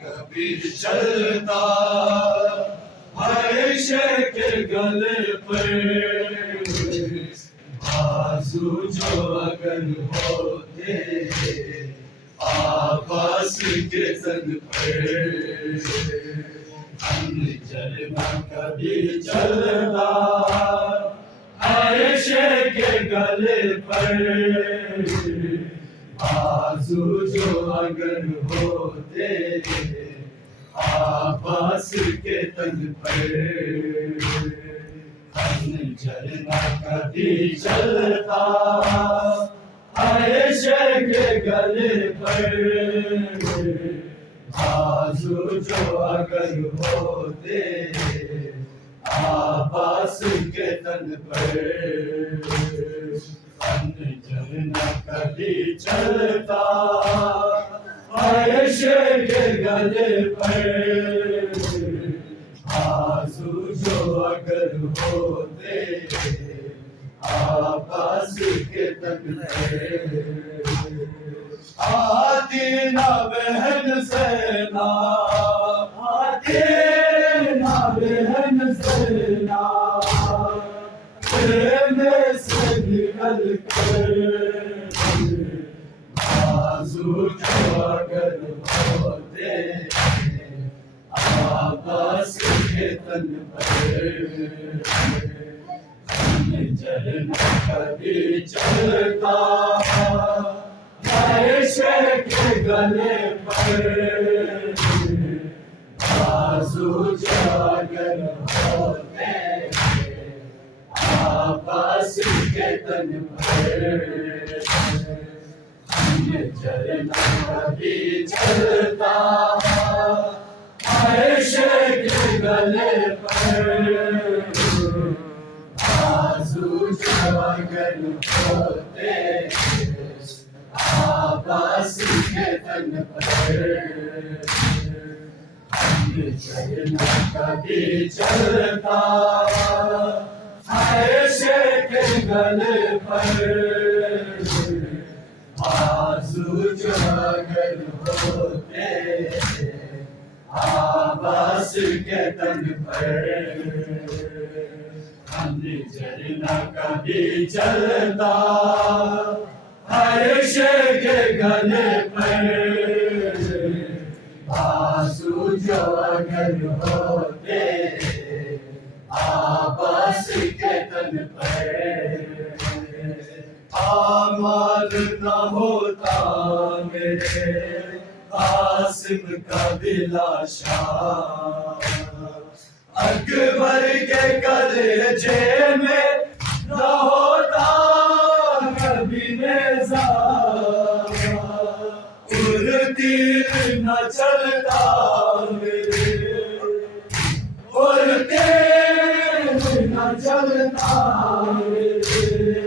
कभी चलता आयशे के गले पर बाजू जो अगर होते आवाज के तन पर चलना कभी चलता आयशे के गले पर बाजू जो अगर होते आवाज के तन पर चलना कभी चलता आयशे के गले पर बाजू जो अगर होते आवाज के तन पर चलना कभी चलता आयशे के गले पर बाजू जो अगर होते आवाज के तन पर आती ना बहन सेना आती ना बहन सेना प्रेम से निकल कर बाजू जो अगर होते आवाज के तन पर चलना कभी चलता आयशे के गले पर बाजू जो अगर होते आवाज के तन पर चलना कभी चलता आयशे के गले पर बाजू जो अगर होते आवाज के तन पर चलना कभी चलता आयशे के गले पर बाजू जो अगर होते आवाज के तन पर चलना कभी चलता आयशे के गले पर बाजू जो अगर होते आवाज के तन पर आमाल न होता मेरे कासिम का बिलाशा अकबर के कलेजे में न होता कभी नेज़ा तीर न चलता मेरे और तेर न चलता मेरे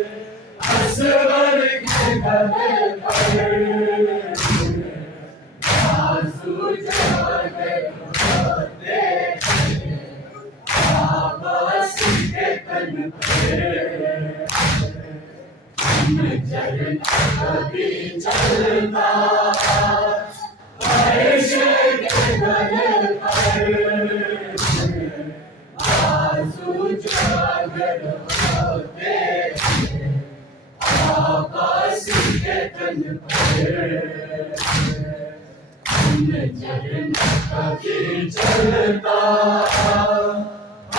असगर के गले पर बाजू जो अगर होते आवाज के तन पर चलना कभी चलता आयशे के गले पर बाजू जो अगर होते आवाज के तन पर चलना कभी चलता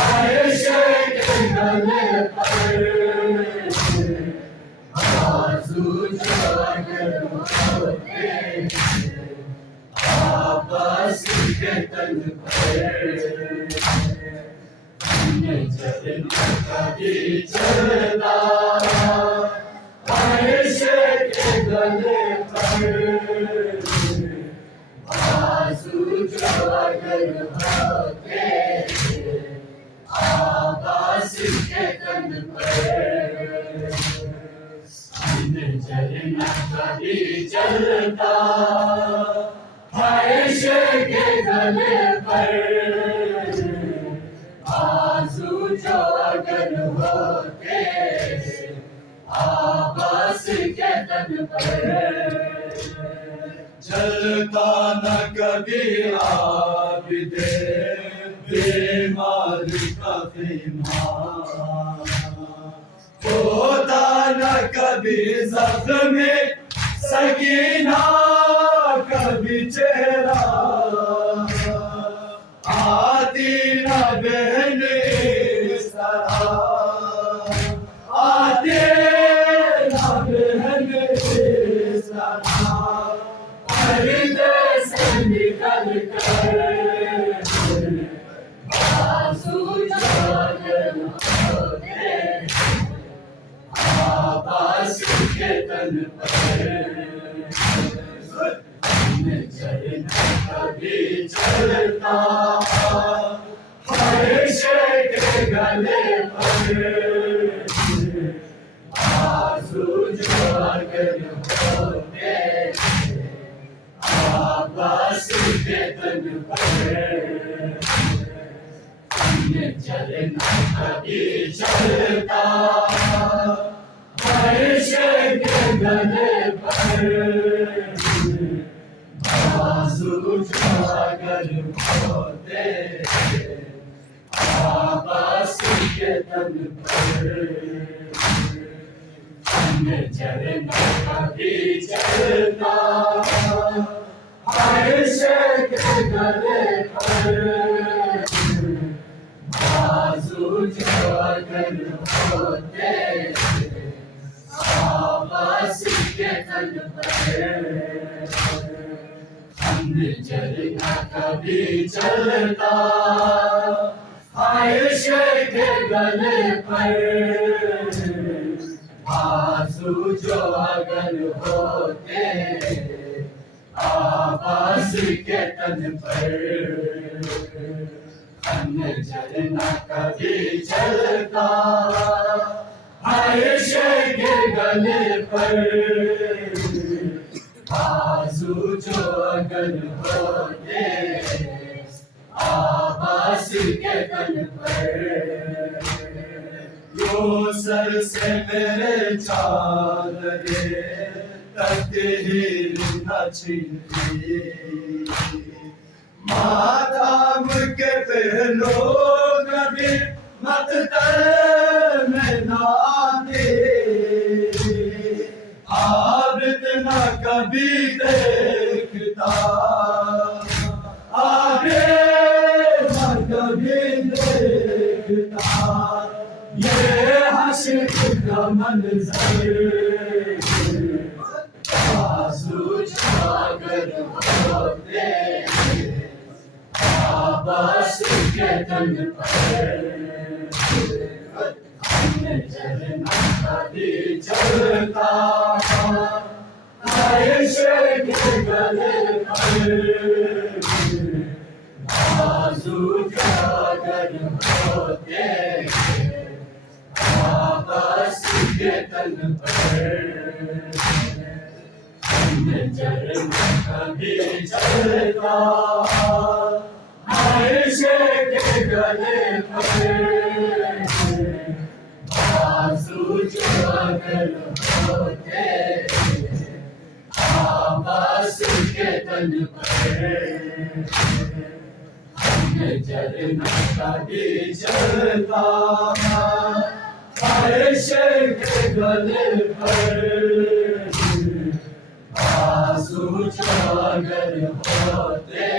आयशे के गले पर बाजू जो अगर होते आवाज के तन पर चलना कभी चलता आयशे के गले पर बाजू जो अगर होते आवाज के तन पर चलना कभी चलता आयशे के गले पर बाजू जो अगर होते आवाज के तन पर चलता न कभी आबिदे बीमार का खिमा, होता न कभी जख्म सकीना कभी चेहरा, आती न बहन इस तरह, आते न बहन इस तरह, पर्दे से निकल कर आंसू चादर होते, आबास के तन पर चलना कभी चलता, हर्षे के गले पर आंसू जो अगर होते, आबास के तन पर चलना कभी चलता, हर्षे के गले पर आंसू जो अगर होते, आबास के तन पर चलना कभी चलता, हर्षे के गले पर आंसू जो अगर होते, आबास के तन पर चलना कभी चलता, हर्षे के गले पर आंसू जो अगर होते, आबास के तन पर चलना कभी चलता, हर्षे के गले पर आंसू जो अगर होते, आबास के तन पर यो सर से मेरे चादरे तकदीर न छीनी, माता मुझके पहलो कभी मत तर में ना दे, आबिद न कभी देखता, आगे न कभी देखता, ये हश्र का मंजर आंसू जो अगर होते, आबास के तन पर चलना कभी चलता, हर्षे के गले पर आंसू जो अगर होते, आबास के तन पर चलना कभी चलता, हर्षे के गले पर आंसू जो अगर होते, आबास के तन पर चलना कभी चलता, हर्षे के गले पर आंसू जो अगर होते,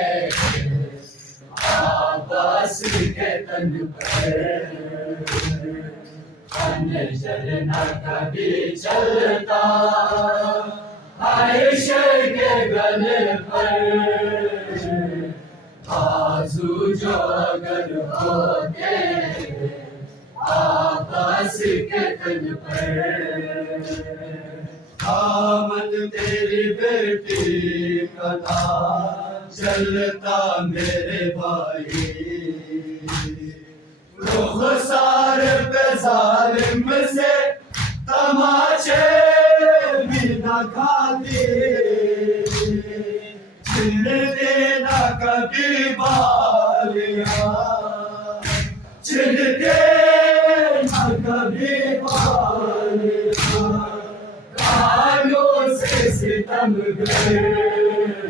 आबास के तन पर चलना कभी चलता, हर्षे के गले पर आंसू जो अगर होते, आबास के तन पर आमद तेरी बेटी का नाम चलता मेरे भाई, रुखसार पे जालिम से तमाचे भी न खाते, छीन देना कभी बालियां, छीन देना कभी बालियां, कानों से सितम गए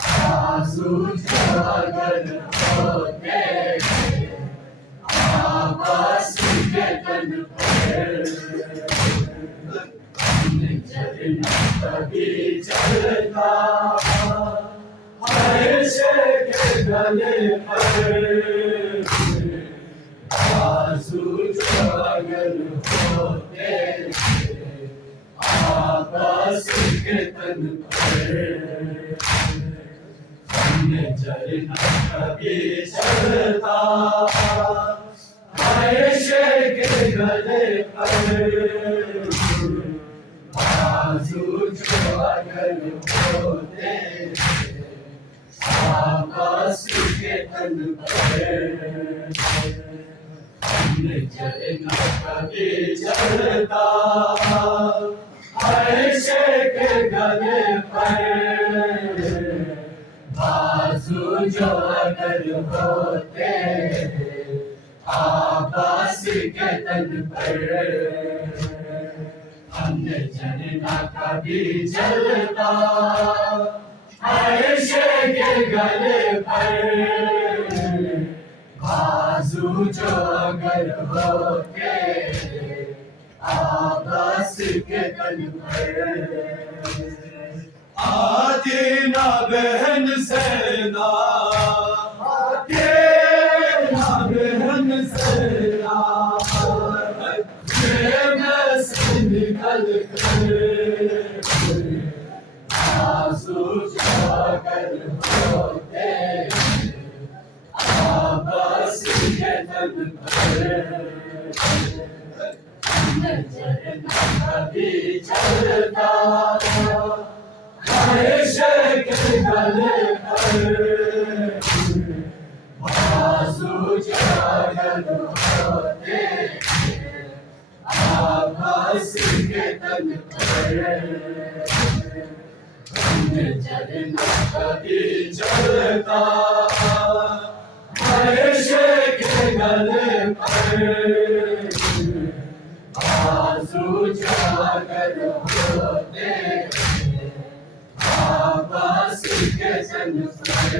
बाजू जो अगर होते आपस के तन पर चलना कभी चलता हमेशा के गले पर बाजू जो अगर होते आपस के तन पर चलना कभी चलता हमेशा के गले पर बाजू जो अगर होते आपस के तन पर चलना कभी चलता हमेशा के गले पर बाजू जो अगर होते आपस के तन पर हमने चलना कभी चलता हमेशा के गले पर बाजू जो अगर होते आपस के तन पर आती ना बहन सेना आती ना बहन सेना प्रेम से निकल कर आंसू जो अगर होते आपस के तन पर चलना कभी चलता हमेशा के गले पर बाजू जो अगर होते आपस के तन पर चलना कभी चलता हमेशा के गले पर बाजू जो अगर होते आपस के तन पर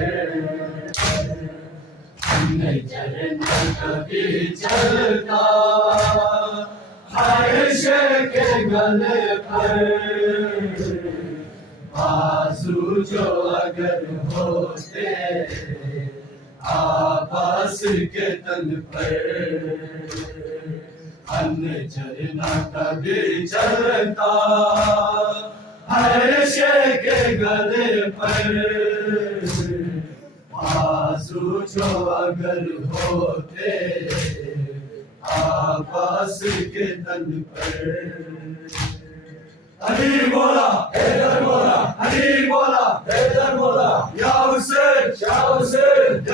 चलना कभी चलता हमेशा के गले पर बाजू जो अगर होते आपस के तन पर चलना कभी चलता हमेशा के गले पर बाजू जो अगर होते आपस के तन पर हरी बोला हरी बोला हैदर बोला या हुसैन शाह हुसैन